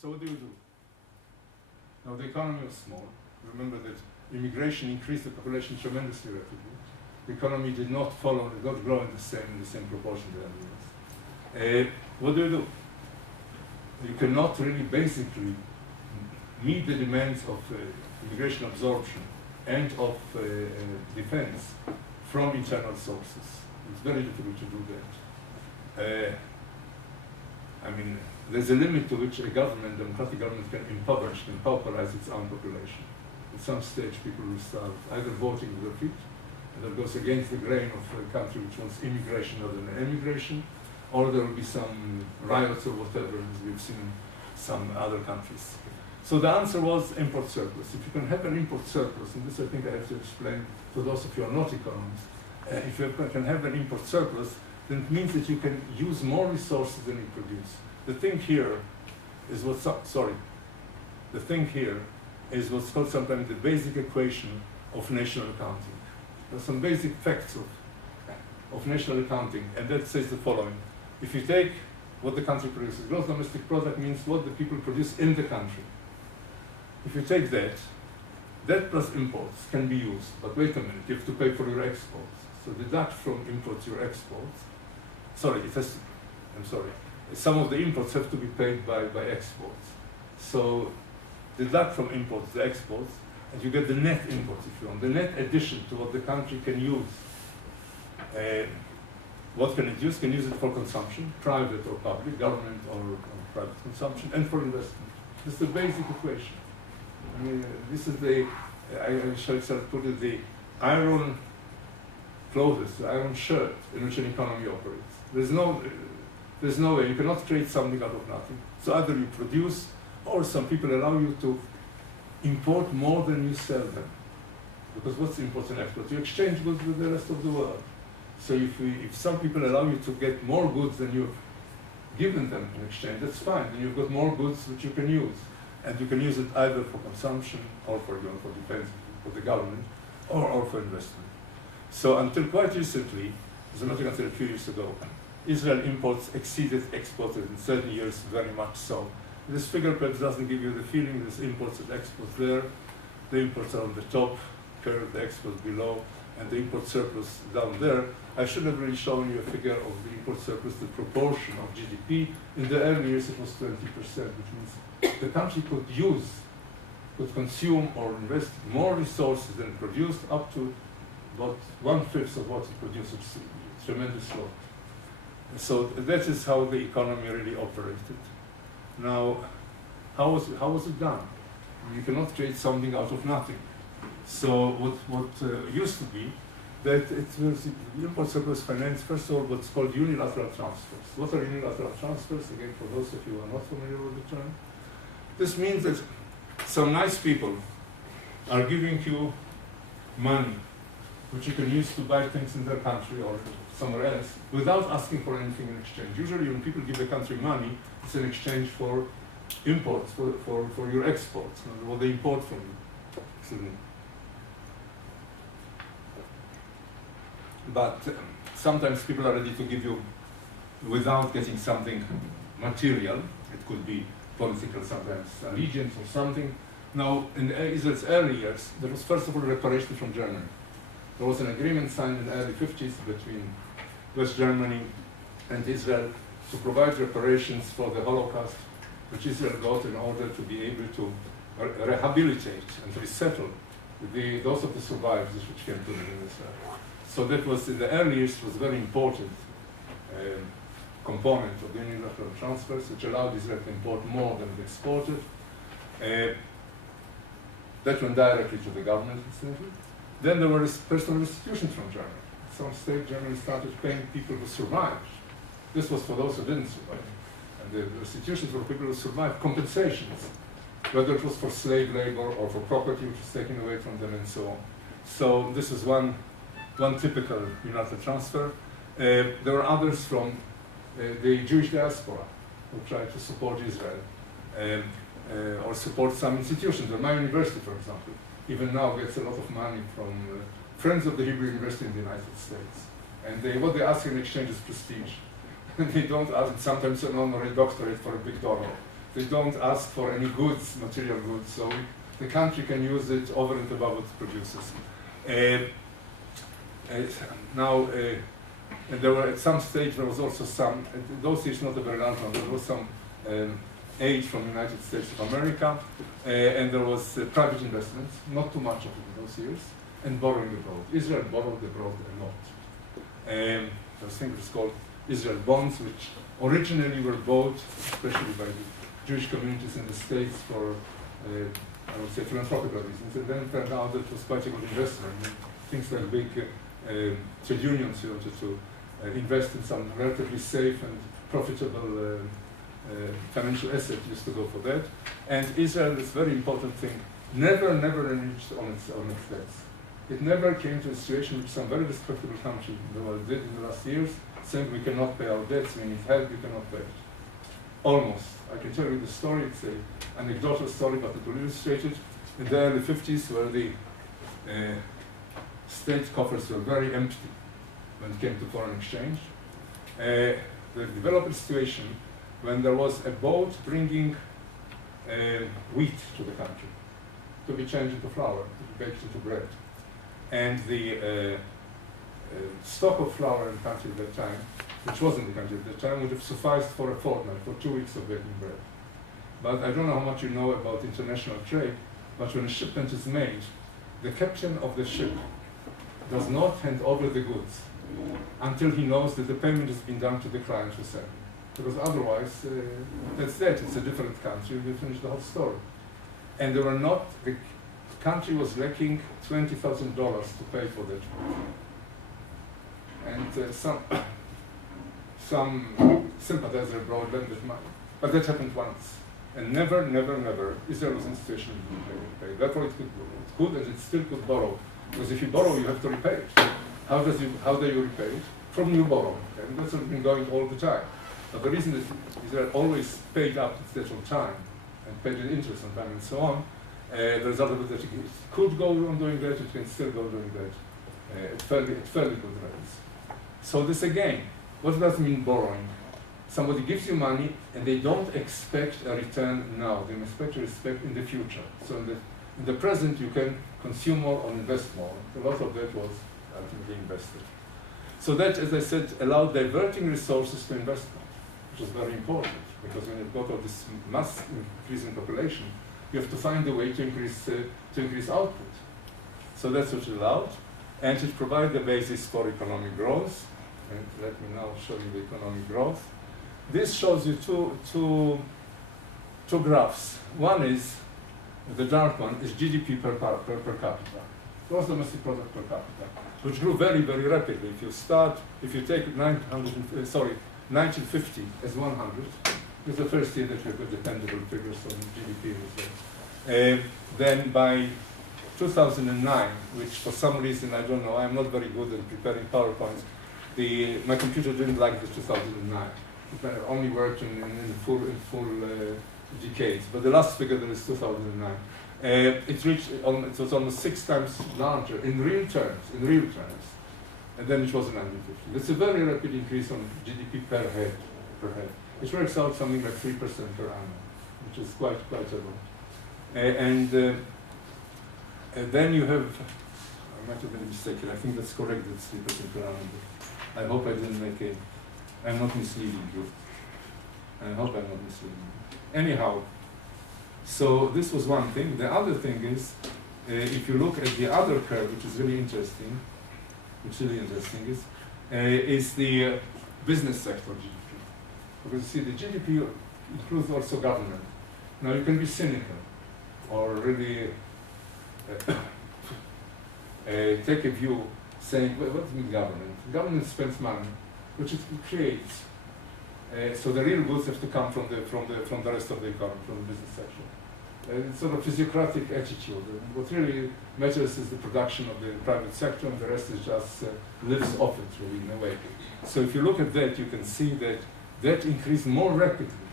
So what do you do? Now the economy was small. Remember that immigration increased the population tremendously rapidly. The economy did not follow, did not grow in the same proportion that it was. What do? You cannot really basically meet the demands of immigration absorption and of defense from internal sources. It's very difficult to do that. I mean, there's a limit to which a government, democratic government, can impoverish, can pauperize its own population. At some stage, people will start either voting with their feet, and that goes against the grain of a country which wants immigration rather than emigration, or there will be some riots or whatever, as we've seen in some other countries. So the answer was import surplus. If you can have an import surplus, and this I think I have to explain to those of you who are not economists, if you can have an import surplus, then it means that you can use more resources than you produce. The thing here is what's called sometimes the basic equation of national accounting. There are some basic facts of national accounting, and that says the following. If you take what the country produces, gross domestic product means what the people produce in the country. If you take that plus imports can be used, but wait a minute, you have to pay for your exports. So deduct from imports your exports. Some of the imports have to be paid by exports. So deduct from imports the exports, and you get the net imports, if you want, the net addition to what the country can use. What can it use? Can use it for consumption, private or public, government or private consumption, and for investment. This is the basic equation. I mean, this is the, I shall put it, the iron clothes, the iron shirt in which an economy operates. There's no way, you cannot create something out of nothing. So either you produce, or some people allow you to import more than you sell them. Because what's imports and exports? You exchange goods with the rest of the world. So if some people allow you to get more goods than you've given them in exchange, that's fine. Then you've got more goods which you can use. And you can use it either for consumption, or for defense, for the government, or for investment. So until quite recently, as a matter of until a few years ago, Israel imports exceeded exports in certain years very much so. This figure perhaps doesn't give you the feeling there's imports and exports there. The imports are on the top curve, the exports below, and the import surplus down there. I should have really shown you a figure of the import surplus, the proportion of GDP. In the early years it was 20%, which means the country could consume or invest more resources than produced, up to about 1/5 of what it produced. It's a tremendous lot. So that is how the economy really operated. Now, how was it done? You cannot create something out of nothing. So what used to be that it was the import surplus finance, first of all, what's called unilateral transfers. What are unilateral transfers? Again, for those of you who are not familiar with the term, this means that some nice people are giving you money, which you can use to buy things in their country or somewhere else, without asking for anything in exchange. Usually when people give a country money, it's in exchange for imports, for your exports, what they import from you. But sometimes people are ready to give you without getting something material. It could be political, sometimes allegiance or something. Now, in Israel's early years, there was first of all reparation from Germany. There was an agreement signed in the early 50s between West Germany and Israel to provide reparations for the Holocaust, which Israel got in order to be able to rehabilitate and resettle those of the survivors which came to live in Israel. So that was, in the early years, was a very important component of the unilateral transfers, which allowed Israel to import more than they exported. That went directly to the government, incidentally. Then there were personal restitutions from Germany. At some stage, Germany started paying people who survived. This was for those who didn't survive. And the restitutions for people who survived, compensations, whether it was for slave labor or for property which was taken away from them and so on. So this is one typical unilateral transfer. There were others from the Jewish diaspora who tried to support Israel or support some institutions. My university, for example, even now gets a lot of money from Friends of the Hebrew University in the United States. And what they ask in exchange is prestige. They don't ask sometimes an honorary doctorate for a big dollar. they don't ask for any goods, material goods, so the country can use it over and above what it produces. Now, and there were at some stage, there was also some, those years not a very large one, there was some aid from the United States of America, and there was private investment, not too much of it in those years, and borrowing abroad. Israel borrowed abroad a lot. There was things called Israel bonds, which originally were bought, especially by the Jewish communities in the States for, I would say, philanthropical reasons, and then it turned out that it was quite a good investment. Things like big trade unions wanted to invest in some relatively safe and profitable financial asset used to go for that. And Israel, this very important thing, never reneged on its debts. It never came to a situation which some very respectable country in the world did in the last years, saying we cannot pay our debts, we need help, we cannot pay it. Almost. I can tell you the story, it's an anecdotal story, but it will illustrate it. In the early 50s, where the state coffers were very empty when it came to foreign exchange, they developed a situation when there was a boat bringing wheat to the country to be changed into flour, to be baked into bread. And the stock of flour in the country at that time, which was in the country at that time, would have sufficed for a fortnight, for 2 weeks of baking bread. But I don't know how much you know about international trade, but when a shipment is made, the captain of the ship does not hand over the goods until he knows that the payment has been done to the client who sent it. Because otherwise, that's that, it's a different country, we finish the whole story. And there were not, the country was lacking $20,000 to pay for that. And some sympathizer brought them that money. But that happened once. And never, Israel was in a situation to pay. Therefore it could and it still could borrow. Because if you borrow, you have to repay it. How do you repay it? From you borrow. And that's what's been going all the time. But the reason that Israel always paid up its debt on time, and paid an interest on time and so on, the result of it that it could go on doing that, it can still go doing that at fairly good rates. So this again, what does it mean borrowing? Somebody gives you money and they don't expect a return now, they expect a respect in the future. So in the present you can consume more or invest more. A lot of that was ultimately invested. So that, as I said, allowed diverting resources to investment, which is very important, because when you've got all this mass increase in population, you have to find a way to increase output. So that's what it allowed, and it provided the basis for economic growth. And let me now show you the economic growth. This shows you two graphs. One is, the dark one, is GDP per capita, gross domestic product per capita, which grew very, very rapidly. If you take 1950 as 100, it's the first year that we got the tangible figures on GDP results. Then by 2009, which for some reason, I don't know, I'm not very good at preparing PowerPoints, my computer didn't like the 2009. It only worked in full decades, but the last figure there is 2009. It was almost 6 times larger in real terms, and then it was in 1950. That's a very rapid increase on GDP per head. It works out something like 3% per annum, which is quite a lot. And then you have, I might have been mistaken, I think that's correct, that's 3% per annum. But I hope I didn't I'm not misleading you. I hope I'm not misleading you. Anyhow, so this was one thing. The other thing is, if you look at the other curve, which is really interesting, is the business sector GDP. Because you see, the GDP includes also government. Now you can be cynical, or really take a view saying, well, what means government? Government spends money, which it creates. So the real goods have to come from the rest of the economy, from the business sector. It's sort of physiocratic attitude. What really matters is the production of the private sector, and the rest is just lives off it, really, in a way. So if you look at that, you can see that increased more rapidly.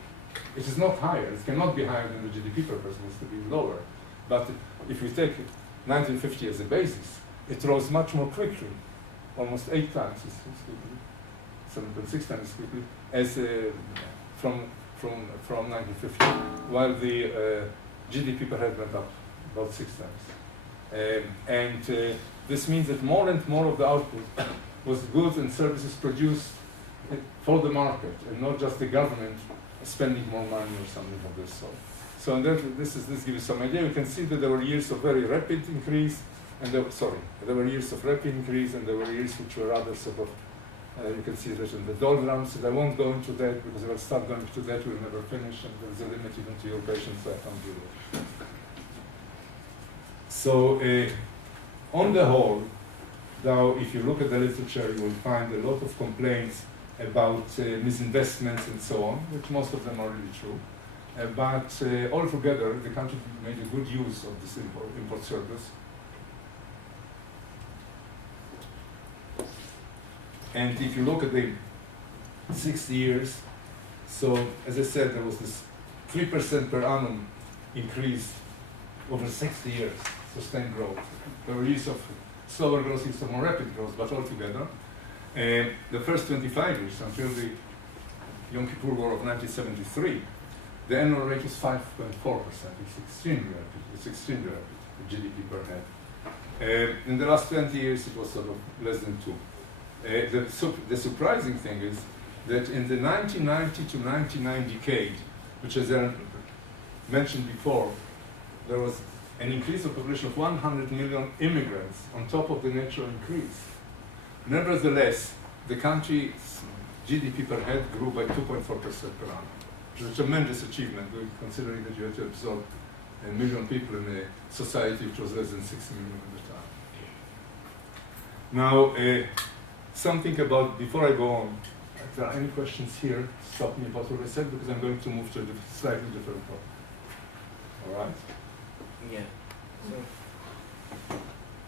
It is not higher. It cannot be higher than the GDP per person. It has to be lower. But if we take 1950 as a basis, it rose much more quickly, almost 8 times as quickly, 7.6 times as quickly, as from from 1950, while the GDP per head went up about 6 times. This means that more and more of the output was goods and services produced for the market, and not just the government spending more money or something of this sort. So this gives you some idea. You can see that there were years of very rapid increase, and there were years of rapid increase, and there were years which were rather sort of, you can see that in the doldrums, and I won't go into that, because if I start going into that, we'll never finish, and there's a limit even to your patience, so I can't do that. So, on the whole, now, if you look at the literature, you will find a lot of complaints about misinvestments and so on, which most of them are really true. But altogether, the country made a good use of this import surplus. And if you look at the 60 years, so as I said, there was this 3% per annum increase over 60 years, sustained growth. There were years of slower growth, years of more rapid growth, but altogether, the first 25 years until the Yom Kippur War of 1973, the annual rate is 5.4%. It's extremely rapid. It's extremely rapid, the GDP per head. In the last 20 years, it was sort of less than 2. The surprising thing is that in the 1990 to 99 decade, which as I mentioned before, there was an increase of population of 100 million immigrants on top of the natural increase. Nevertheless, the country's GDP per head grew by 2.4% per annum, which is a tremendous achievement, considering that you had to absorb 1 million people in a society which was less than 60 million at the time. Now, something about, before I go on, if there are any questions here, stop me about what I said, because I'm going to move to a slightly different topic. All right? Yeah. So.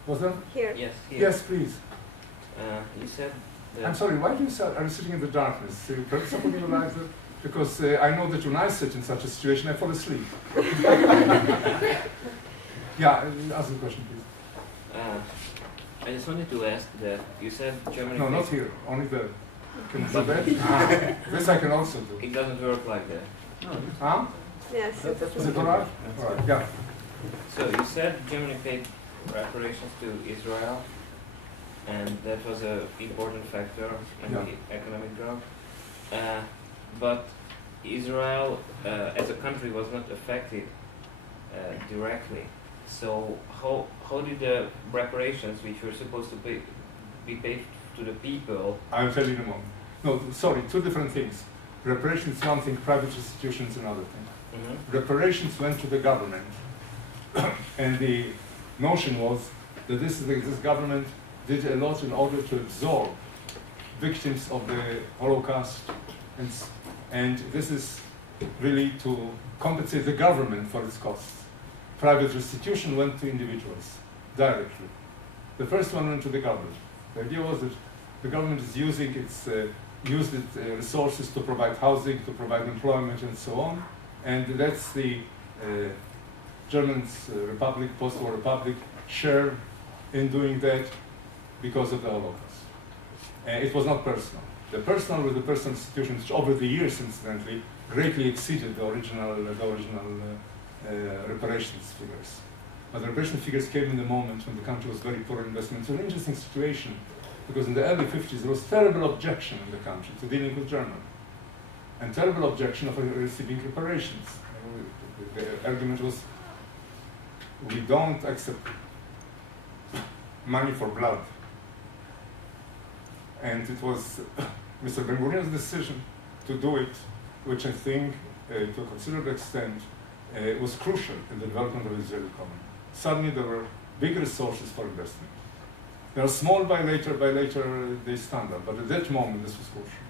Was there? Here. Yes. Here. Yes, please. You said. I'm sorry. Why do you say? Are you sitting in the darkness? So somebody realize that? Because I know that when I sit in such a situation, I fall asleep. Yeah. Ask the question, please. I just wanted to ask that you said Germany. No, not here. Only there. Can you do that? This I can also do. It doesn't work like that. Huh? Yes. Is it alright? All right. Yeah. So you said Germany paid reparations to Israel, and that was an important factor in the economic growth. But Israel, as a country, was not affected directly. So how did the reparations, which were supposed to be paid to the people? I'll tell you in a moment. No, sorry, two different things. Reparations is one thing, private institutions another thing. Mm-hmm. Reparations went to the government, and the notion was that this government did a lot in order to absorb victims of the Holocaust, and this is really to compensate the government for its costs. Private restitution went to individuals directly. The first one went to the government. The idea was that the government is using its resources to provide housing, to provide employment, and so on. And that's the German's republic, post-war republic, share in doing that because of the Holocaust. It was not personal. The personal were the personal institutions, which over the years, incidentally, greatly exceeded the original reparations figures. But the reparation figures came in the moment when the country was very poor in investment. It's an interesting situation, because in the early 50s, there was terrible objection in the country to dealing with Germany, and terrible objection of receiving reparations. The argument was, we don't accept money for blood. And it was Mr. Ben-Gurion's decision to do it, which I think, to a considerable extent, was crucial in the development of the Israeli economy. Suddenly there were big resources for investment. They are small by later they standard, but at that moment this was crucial.